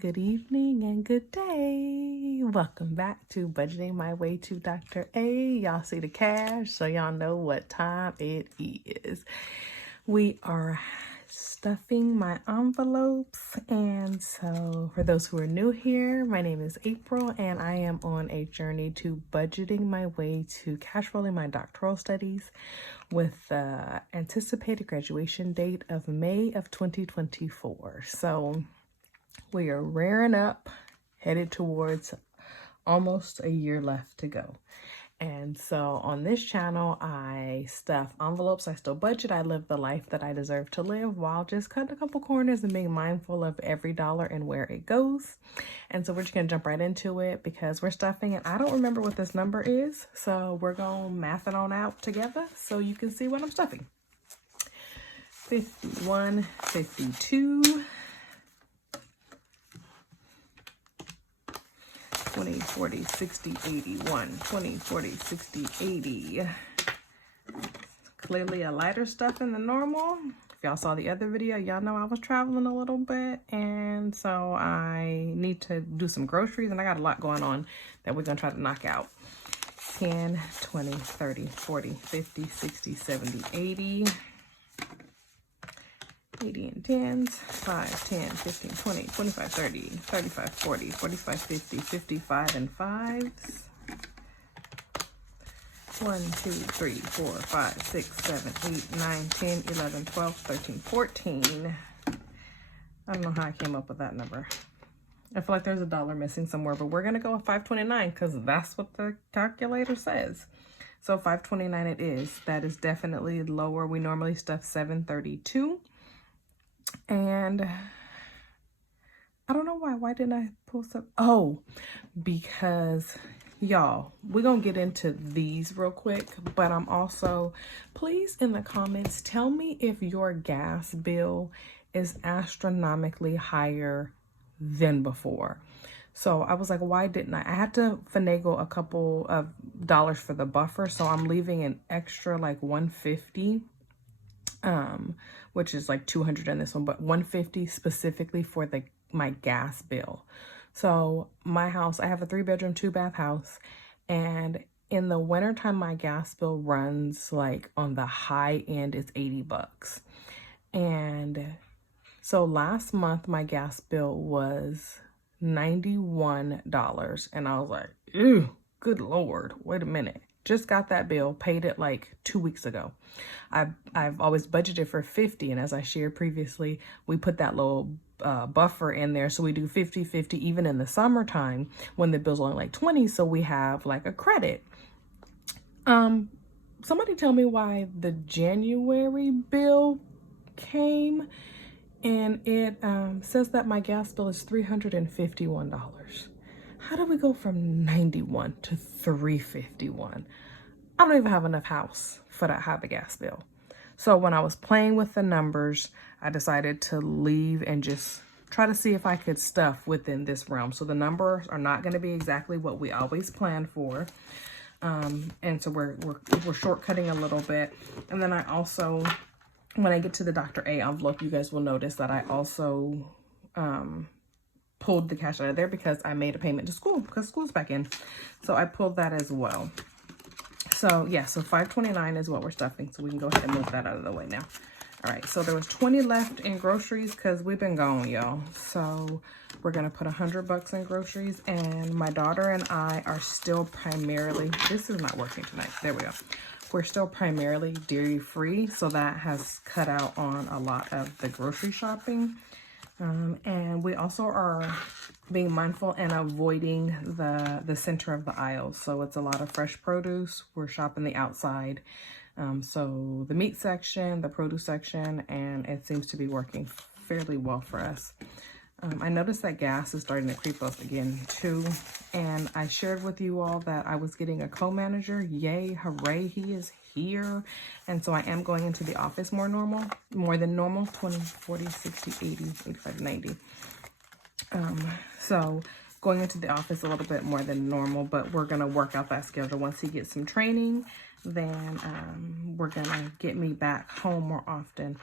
good evening, and good day. Welcome back to Budgeting My Way to Dr. A. Y'all see the cash, so y'all know what time it is. We are stuffing my envelopes, and so for those who are new here, my name is April, and I am on a journey to budgeting my way to cash flowing my doctoral studies with the anticipated graduation date of May of 2024. So we are rearing up, headed towards almost a year left to go. And so on this channel, I stuff envelopes, I still budget, I live the life that I deserve to live while just cutting a couple corners and being mindful of every dollar and where it goes. And so we're just gonna jump right into it because we're stuffing, and I don't remember what this number is. So we're gonna math it on out together so you can see what I'm stuffing. 51, 52, 20, 40, 60, 81, 20, 40, 60, 80. Clearly a lighter stuff than the normal. If y'all saw the other video, y'all know I was traveling a little bit. And so I need to do some groceries, and I got a lot going on that we're gonna try to knock out. 10, 20, 30, 40, 50, 60, 70, 80. 80 and 10s, 5, 10, 15, 20, 25, 30, 35, 40, 45, 50, 55 and 5s. 1, 2, 3, 4, 5, 6, 7, 8, 9, 10, 11, 12, 13, 14. I don't know how I came up with that number. I feel like there's a dollar missing somewhere, but we're going to go with 529 because that's what the calculator says. So 529 it is. That is definitely lower. We normally stuff 732. And I don't know why didn't I pull some? Oh, because y'all, we're gonna get into these real quick, but I'm also, please in the comments, tell me if your gas bill is astronomically higher than before. So I was like, why didn't I had to finagle a couple of dollars for the buffer, so I'm leaving an extra like 150, which is like 200 in this one, but 150 specifically for my gas bill. So my house, I have a 3-bedroom, 2-bath house, and in the wintertime, my gas bill runs like on the high end, it's 80 bucks. And so last month, my gas bill was $91, and I was like, ew, good Lord, wait a minute. Just got that bill, paid it like 2 weeks ago. I've always budgeted for 50, and as I shared previously, we put that little buffer in there, so we do 50-50 even in the summertime when the bill's only like 20, so we have like a credit. Somebody tell me why the January bill came and it says that my gas bill is $351. How do we go from 91 to 351? I don't even have enough house for that high of a gas bill. So when I was playing with the numbers, I decided to leave and just try to see if I could stuff within this realm. So the numbers are not going to be exactly what we always plan for. And so we're shortcutting a little bit. And then I also, when I get to the Dr. A envelope, you guys will notice that I also pulled the cash out of there because I made a payment to school because school's back in. So I pulled that as well. So yeah, so 529 is what we're stuffing. So we can go ahead and move that out of the way now. All right, so there was 20 left in groceries because we've been gone, y'all. So we're gonna put 100 bucks in groceries, and my daughter and I are still primarily, this is not working tonight. There we go. We're still primarily dairy free, so that has cut out on a lot of the grocery shopping. And we also are being mindful and avoiding the center of the aisles. So it's a lot of fresh produce. We're shopping the outside. So the meat section, the produce section, and it seems to be working fairly well for us. I noticed that gas is starting to creep up again too. And I shared with you all that I was getting a co-manager. Yay, hooray, he is here. And so I am going into the office more than normal, 20, 40, 60, 80, 85, 90. So going into the office a little bit more than normal, but we're going to work out that schedule. Once he gets some training, then we're going to get me back home more often.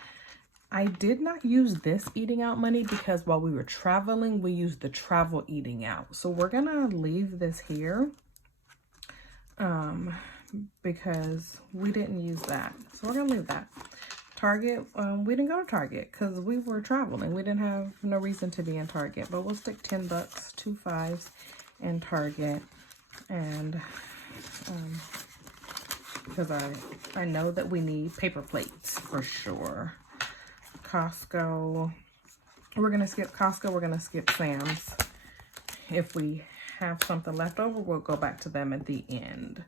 I did not use this eating out money because while we were traveling, we used the travel eating out. So we're gonna leave this here because we didn't use that. So we're gonna leave that. Target, we didn't go to Target because we were traveling. We didn't have no reason to be in Target, but we'll stick 10 bucks, 2 5s in Target. And because I know that we need paper plates for sure. Costco, we're gonna skip Costco, we're gonna skip Sam's. If we have something left over, we'll go back to them at the end.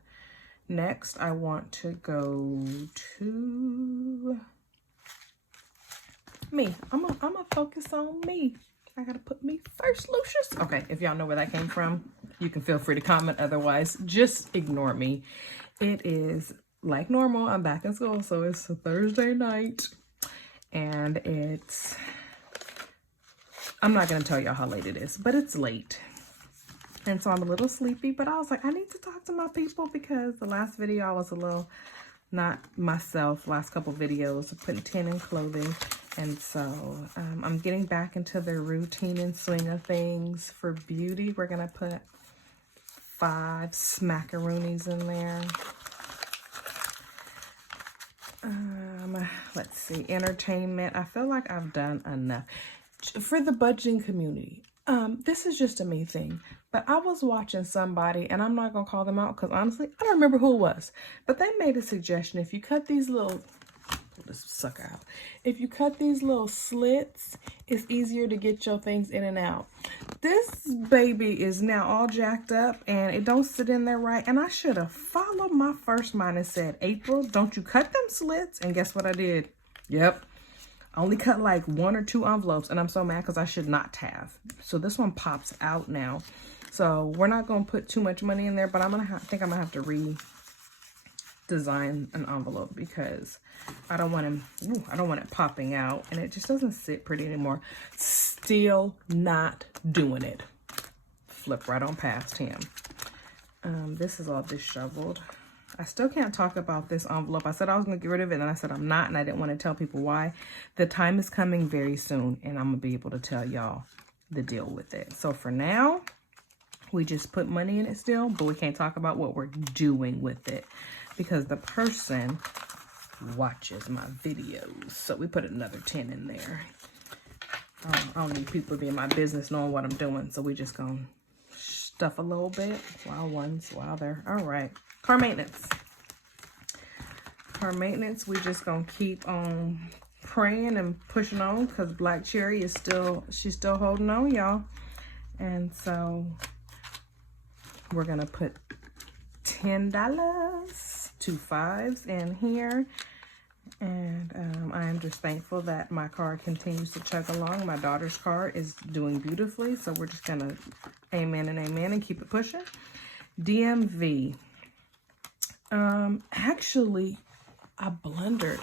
Next, I want to go to me. I'm gonna focus on me. I gotta put me first, Lucius. Okay, if y'all know where that came from, you can feel free to comment. Otherwise, just ignore me. It is like normal. I'm back in school, so it's a Thursday night. And it's, I'm not going to tell y'all how late it is, but it's late. And so I'm a little sleepy, but I was like, I need to talk to my people because the last video I was a little not myself. Last couple videos, putting 10 in clothing. And so I'm getting back into the routine and swing of things. For beauty, we're going to put 5 smackaroonies in there. Let's see, entertainment. I feel like I've done enough. For the budgeting community, this is just a me thing, but I was watching somebody, and I'm not going to call them out because honestly, I don't remember who it was, but they made a suggestion. If you cut these little, pull this sucker out. If you cut these little slits, it's easier to get your things in and out. This baby is now all jacked up and it don't sit in there right. And I should have followed my first mind and said, April, don't you cut them slits? And guess what I did? Yep. I only cut like 1 or 2 envelopes and I'm so mad because I should not have. So this one pops out now. So we're not going to put too much money in there, but I'm going to think I'm going to have to redesign an envelope because I don't want it popping out and it just doesn't sit pretty anymore. Still not doing it. Flip right on past him. This is all disheveled. I still can't talk about this envelope. I said I was going to get rid of it, and I said I'm not, and I didn't want to tell people why. The time is coming very soon, and I'm going to be able to tell y'all the deal with it. So for now, we just put money in it still, but we can't talk about what we're doing with it because the person watches my videos. So we put another 10 in there. I don't need people to be in my business knowing what I'm doing, so we just going to stuff a little bit while they're all right. Car maintenance. Car maintenance, we just gonna keep on praying and pushing on because Black Cherry is she's still holding on, y'all. And so we're gonna put $10, 2 5s in here. And I am just thankful that my car continues to chug along. My daughter's car is doing beautifully, so we're just gonna amen and amen and keep it pushing. DMV. Actually, I blundered.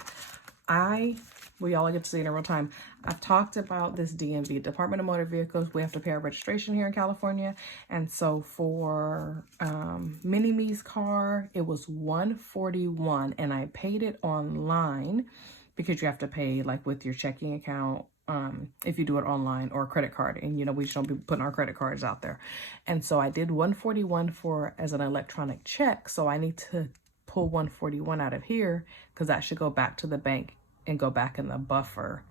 Well, y'all get to see it in real time. I've talked about this DMV, Department of Motor Vehicles. We have to pay our registration here in California. And so for Mini-Me's car, it was $141, and I paid it online because you have to pay like with your checking account if you do it online or a credit card. And, you know, we just don't be putting our credit cards out there. And so I did $141 as an electronic check. So I need to pull $141 out of here because that should go back to the bank and go back in the buffer.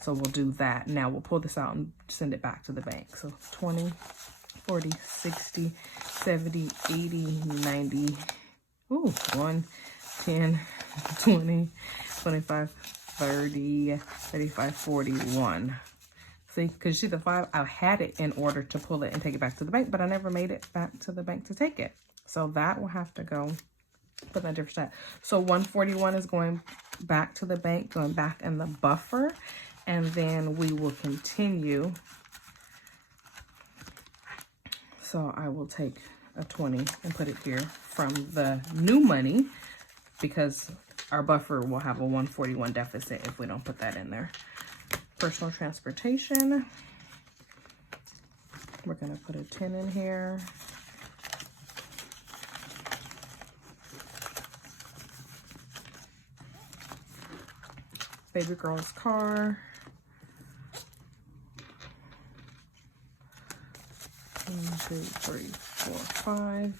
So we'll do that. Now we'll pull this out and send it back to the bank. So 20, 40, 60, 70, 80, 90. Ooh, 1, 10, 20, 25, 30, 35, 41. See, because you see the 5, I had it in order to pull it and take it back to the bank, but I never made it back to the bank to take it. So that will have to go, put that different stat. So 141 is going back to the bank, going back in the buffer, and then we will continue. So I will take a 20 and put it here from the new money because our buffer will have a 141 deficit if we don't put that in there. Personal transportation. We're going to put a 10 in here. baby girl's car. 1, 2, 3, 4, 5.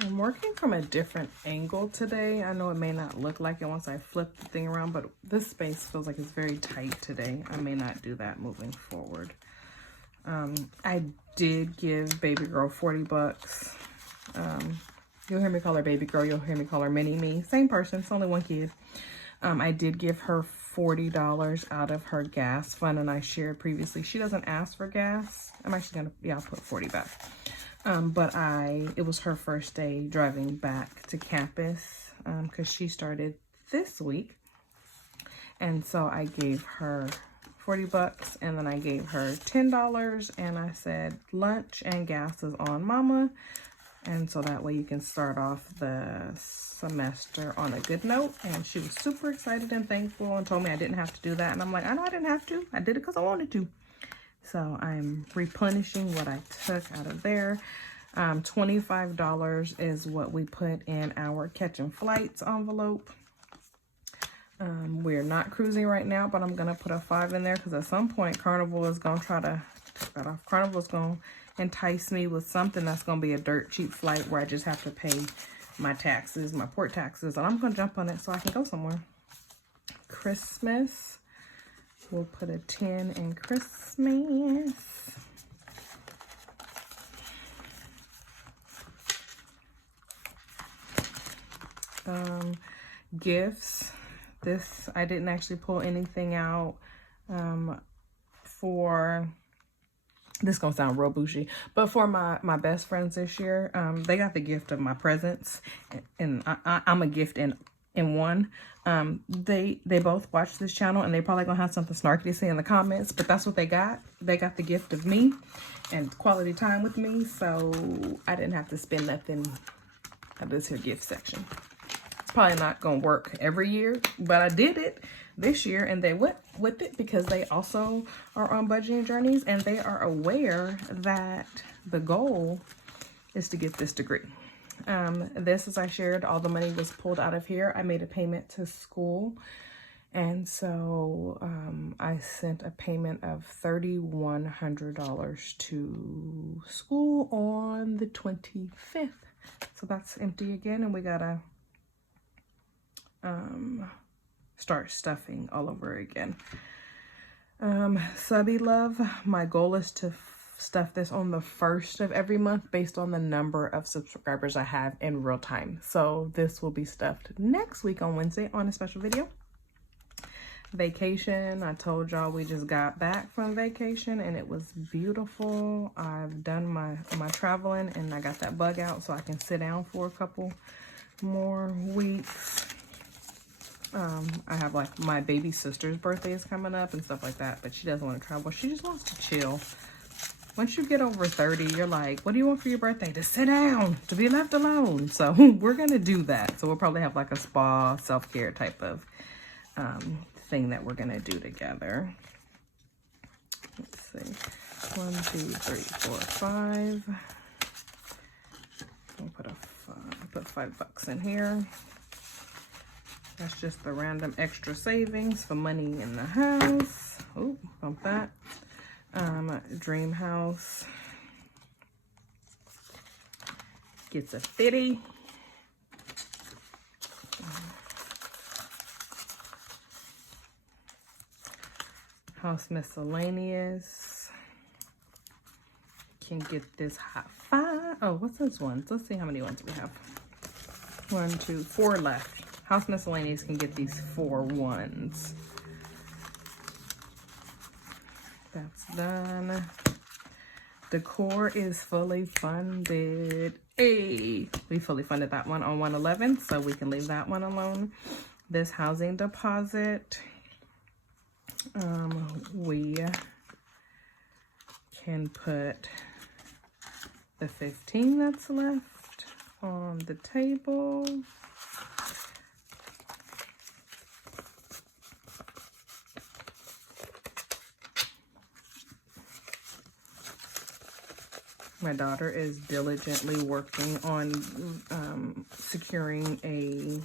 I'm working from a different angle today. I know it may not look like it once I flip the thing around, but this space feels like it's very tight today. I may not do that moving forward. I did give baby girl 40 bucks. You'll hear me call her baby girl. You'll hear me call her mini me. Same person. It's only one kid. I did give her $40 out of her gas fund, and I shared previously. She doesn't ask for gas. I'm actually gonna, yeah, I'll put 40 back. But it was her first day driving back to campus because she started this week. And so I gave her 40 bucks, and then I gave her $10, and I said lunch and gas is on mama. And so that way you can start off the semester on a good note. And she was super excited and thankful and told me I didn't have to do that. And I'm like, I know I didn't have to. I did it because I wanted to. So I'm replenishing what I took out of there. $25 is what we put in our catching flights envelope. We're not cruising right now, but I'm going to put a 5 in there because at some point Carnival is going to try to take that off. Carnival is going to entice me with something that's going to be a dirt cheap flight where I just have to pay my taxes, my port taxes, and I'm going to jump on it so I can go somewhere. Christmas. We'll put a 10 in Christmas. Gifts. This, I didn't actually pull anything out for, this gonna sound real bougie, but for my best friends this year, they got the gift of my presents, and I'm a gift in one. They both watch this channel, and they probably gonna have something snarky to say in the comments, but that's what they got. They got the gift of me and quality time with me, so I didn't have to spend nothing at this here gift section. It's probably not gonna work every year, but I did it this year, and they went with it because they also are on budgeting journeys, and they are aware that the goal is to get this degree. This, as I shared, all the money was pulled out of here. I made a payment to school, and so I sent a payment of $3,100 to school on the 25th. So that's empty again, and we gotta start stuffing all over again. Subby love, my goal is to stuff this on the 1st of every month based on the number of subscribers I have in real time. So this will be stuffed next week on Wednesday on a special video. Vacation, I told y'all we just got back from vacation and it was beautiful. I've done my traveling, and I got that bug out so I can sit down for a couple more weeks. I have like my baby sister's birthday is coming up and stuff like that, but she doesn't want to travel. She just wants to chill. Once you get over 30, you're like, what do you want for your birthday? To sit down, to be left alone. So we're going to do that. So we'll probably have like a spa, self-care type of thing that we're going to do together. Let's see. 1, 2, 3, 4, 5. I'll put put $5 in here. That's just the random extra savings for money in the house. Oh, bump that. Dream house gets a 50. House miscellaneous can get this hot 5. Oh, what's this one? Let's see how many ones we have. 1, 2, 4 left. House miscellaneous can get these 4 ones. That's done. Decor is fully funded. Hey, we fully funded that one on 111, so we can leave that one alone. This housing deposit, we can put the 15 that's left on the table. My daughter is diligently working on securing a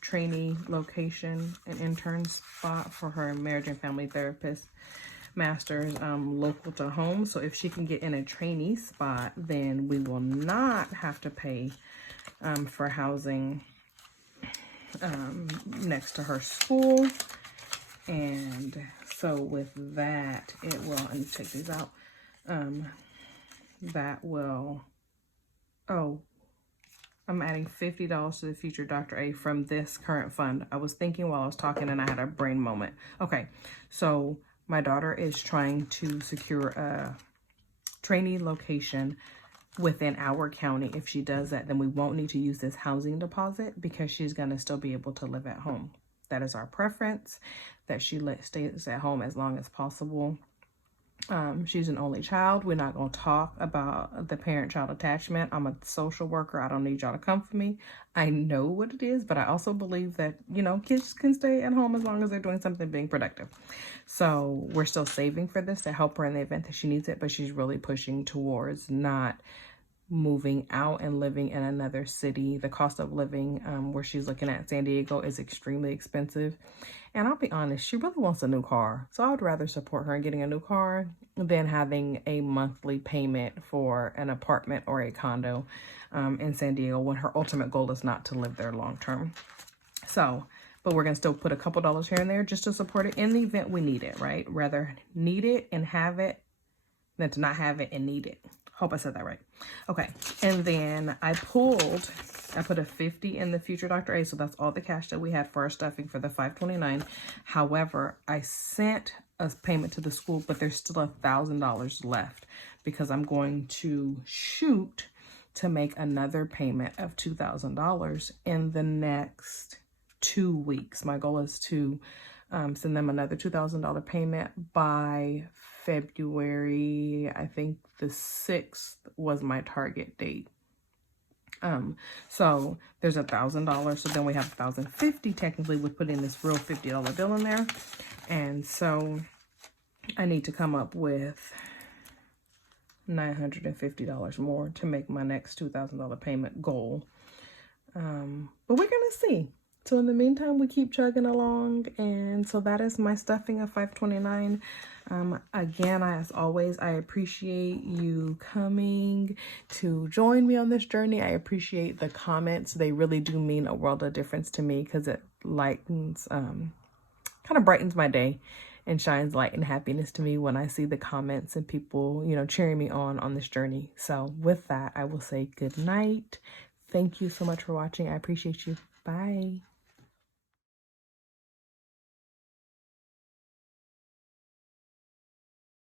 trainee location, an intern spot for her marriage and family therapist master's local to home. So if she can get in a trainee spot, then we will not have to pay for housing next to her school. And so with that, it will, and check these out, that will, oh, I'm adding $50 to the future Dr. A from this current fund. I was thinking while I was talking and I had a brain moment. Okay, so my daughter is trying to secure a trainee location within our county. If she does that, then we won't need to use this housing deposit because she's going to still be able to live at home. That is our preference, that she stays at home as long as possible. She's an only child. We're not going to talk about the parent-child attachment. I'm a social worker. I don't need y'all to come for me. I know what it is, but I also believe that, you know, kids can stay at home as long as they're doing something being productive. So we're still saving for this to help her in the event that she needs it, but she's really pushing towards not moving out and living in another city. The cost of living where she's looking at San Diego is extremely expensive. And I'll be honest, she really wants a new car. So I would rather support her in getting a new car than having a monthly payment for an apartment or a condo in San Diego when her ultimate goal is not to live there long term. So, but we're going to still put a couple dollars here and there just to support it in the event we need it, right? Rather need it and have it than to not have it and need it. Hope I said that right. Okay, and then I put a 50 in the future Dr. A, so that's all the cash that we had for our stuffing for the 529. However, I sent a payment to the school, but there's still $1,000 left because I'm going to shoot to make another payment of $2,000 in the next 2 weeks. My goal is to send them another $2,000 payment by February. I think the 6th was my target date. So there's $1,000. So then we have $1,050 technically with putting this real $50 bill in there. And so I need to come up with $950 more to make my next $2,000 payment goal. But we're going to see. So in the meantime, we keep chugging along. And so that is my stuffing of 529. Again, as always, I appreciate you coming to join me on this journey. I appreciate the comments. They really do mean a world of difference to me because it lightens, kind of brightens my day and shines light and happiness to me when I see the comments and people, you know, cheering me on this journey. So with that, I will say good night. Thank you so much for watching. I appreciate you. Bye.